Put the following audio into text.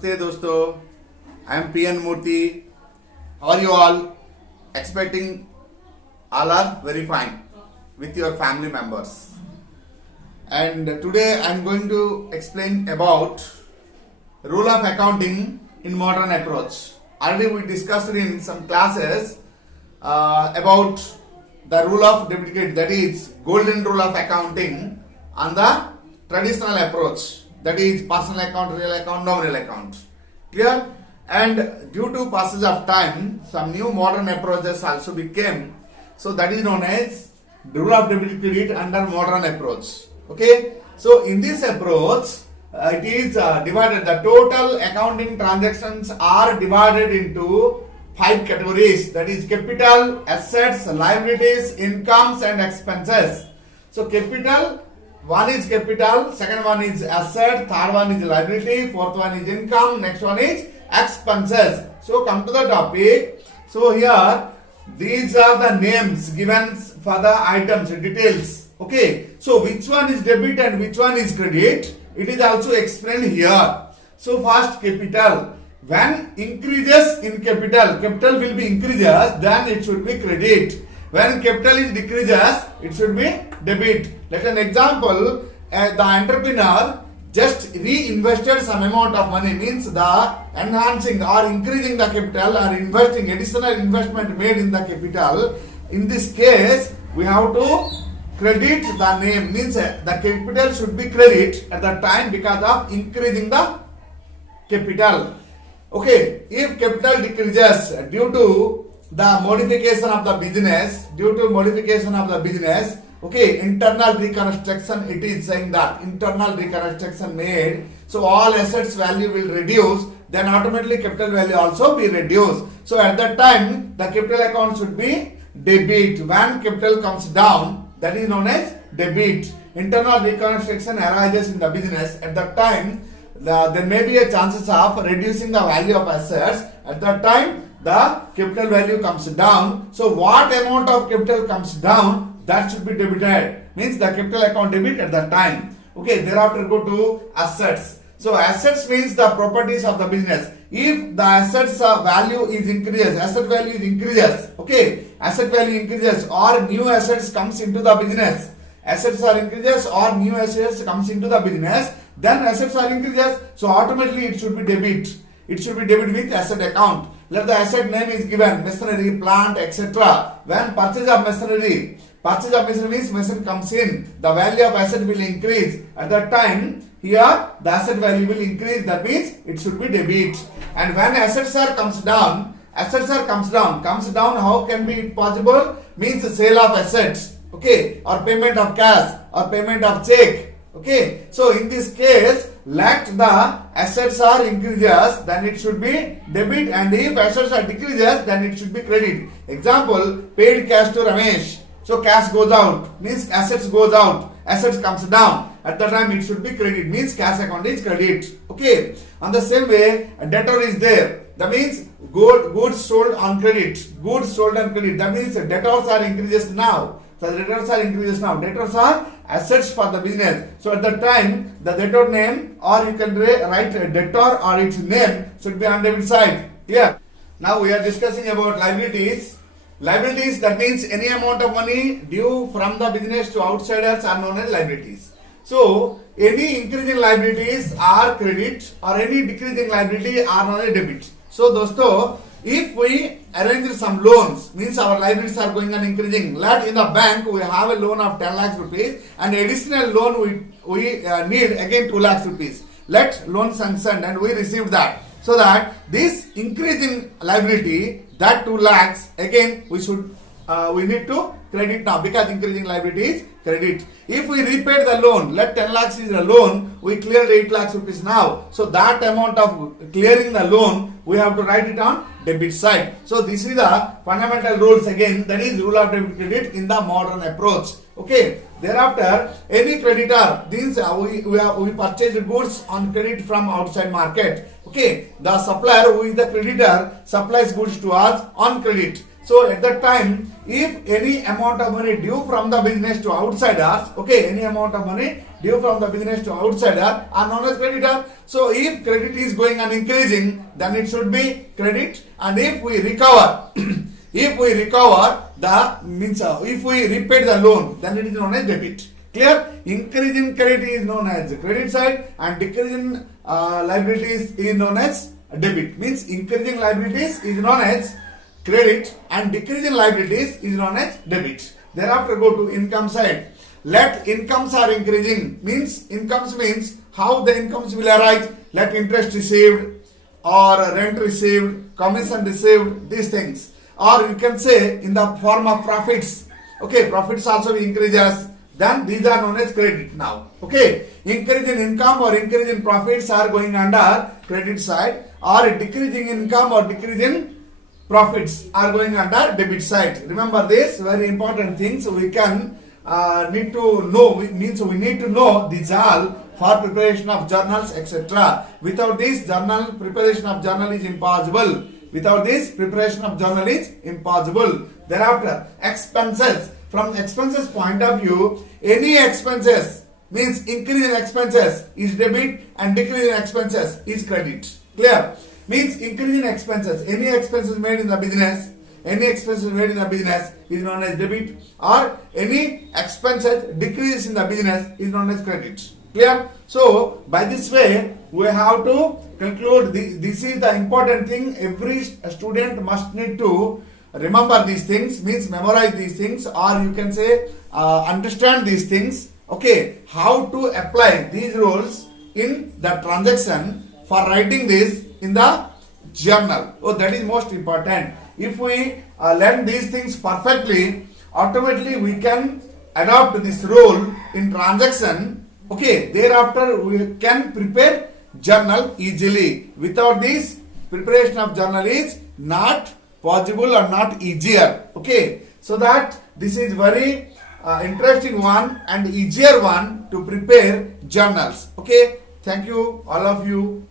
Namaste dosto. I am PN Murthy. How are you all? Expecting all are very fine with your family members. And today I am going to explain about rule of accounting in modern approach. Already we discussed in some classes about the rule of debit credit, that is golden rule of accounting on the traditional approach, that is personal account, real account, nominal account. Clear? And due to passage of time, some new modern approaches also became. So that is known as rule of debit credit under modern approach. Okay. So in this approach, it is divided. The total accounting transactions are divided into 5 categories. That is capital, assets, liabilities, incomes, and expenses. So capital. One is capital, second one is asset, third one is liability, fourth one is income, next one is expenses. So come to the topic. So here these are the names given for the items, details. Okay. So which one is debit and which one is credit? It is also explained here. So first capital. When increases in capital will be increases, then it should be credit. When capital is decreases, it should be debit. Let an example, the entrepreneur just reinvested some amount of money, means the enhancing or increasing the capital or investing, additional investment made in the capital. In this case, we have to credit the name, means the capital should be credit at the time because of increasing the capital. Okay, if capital decreases due to the modification of the business, okay, internal reconstruction, it is saying that internal reconstruction made, so all assets value will reduce, then automatically capital value also be reduced. So at that time the capital account should be debit. When capital comes down, that is known as debit. Internal reconstruction arises in the business. At that time there may be a chances of reducing the value of assets. At that time the capital value comes down. So what amount of capital comes down, that should be debited. Means the capital account debit at that time. Okay, thereafter go to assets. So assets means the properties of the business. If the assets value is increases, asset value is increases, okay, asset value increases or new assets comes into the business, assets are increases or new assets comes into the business, then assets are increases, so automatically it should be debit. It should be debit with asset account. Let the asset name is given, machinery, plant, etc. When purchase of machinery means machine comes in, the value of asset will increase. At that time, here the asset value will increase, that means it should be debit. And when assets are comes down, how can be possible? Means the sale of assets, okay, or payment of cash or payment of check. Okay, so in this case, let the assets are increases, then it should be debit, and if assets are decreases, then it should be credit. Example, paid cash to Ramesh. So cash goes out, means assets goes out, assets comes down. At the time it should be credit, means cash account is credit. Okay, on the same way, a debtor is there. That means goods sold on credit. That means debtors are increases now. So debtors are increases now. Debtors are assets for the business. So at that time, the debtor name, or you can write debtor or its name, should be on debit side. Clear? Now we are discussing about liabilities. Liabilities, that means any amount of money due from the business to outsiders are known as liabilities. So any increasing liabilities are credit or any decreasing liability are known as debit. So dosto, if we arrange some loans, means our liabilities are going on increasing. Let in the bank we have a loan of 10 lakhs rupees and additional loan we need again 2 lakhs rupees. Let loan sanctioned and we received that. So that this increasing liability, that 2 lakhs, again we need to credit now because increasing liability is credit. If we repaid the loan, let 10 lakhs is a loan, we cleared 8 lakhs rupees now. So that amount of clearing the loan, we have to write it on debit side. So this is the fundamental rules again, that is rule of debit credit in the modern approach. Okay. Thereafter, any creditor, means we purchase goods on credit from outside market. Okay, the supplier who is the creditor supplies goods to us on credit. So at that time, if any amount of money due from the business to outsiders, okay, any amount of money due from the business to outsider are known as creditor. So if credit is going on increasing, then it should be credit. And if we recover, if we recover the means if we repay the loan, then it is known as debit. Clear? Increase in credit is known as credit side, and decrease in liabilities is known as debit. Means increasing liabilities is known as credit and decrease in liabilities is known as debit. Thereafter go to income side. Let incomes are increasing, means incomes means how the incomes will arise. Let interest received or rent received, commission received, these things. Or you can say in the form of profits. Okay, profits also increases. Then these are known as credit now. Okay, increase in income or increase in profits are going under credit side, or decreasing income or decrease in profits are going under debit side. Remember this very important things. We can need to know. Means we need to know these all for preparation of journals, etc. Without this, journal preparation of journal is impossible. Without this, preparation of journal is impossible. Thereafter, expenses. From expenses point of view, any expenses means increase in expenses is debit and decrease in expenses is credit. Clear? Means increase in expenses. Any expenses made in the business, any expenses made in the business is known as debit, or any expenses decrease in the business is known as credit. Clear? So by this way we have to conclude. This is the important thing. Every student must need to remember these things, means memorize these things, or you can say understand these things. Okay, how to apply these rules in the transaction for writing this in the journal. Oh, that is most important. If we learn these things perfectly, automatically we can adopt this rule in transaction. Okay, thereafter we can prepare journal easily. Without this, preparation of journal is not possible or not easier. Okay, so that this is very interesting one and easier one to prepare journals. Okay, thank you all of you.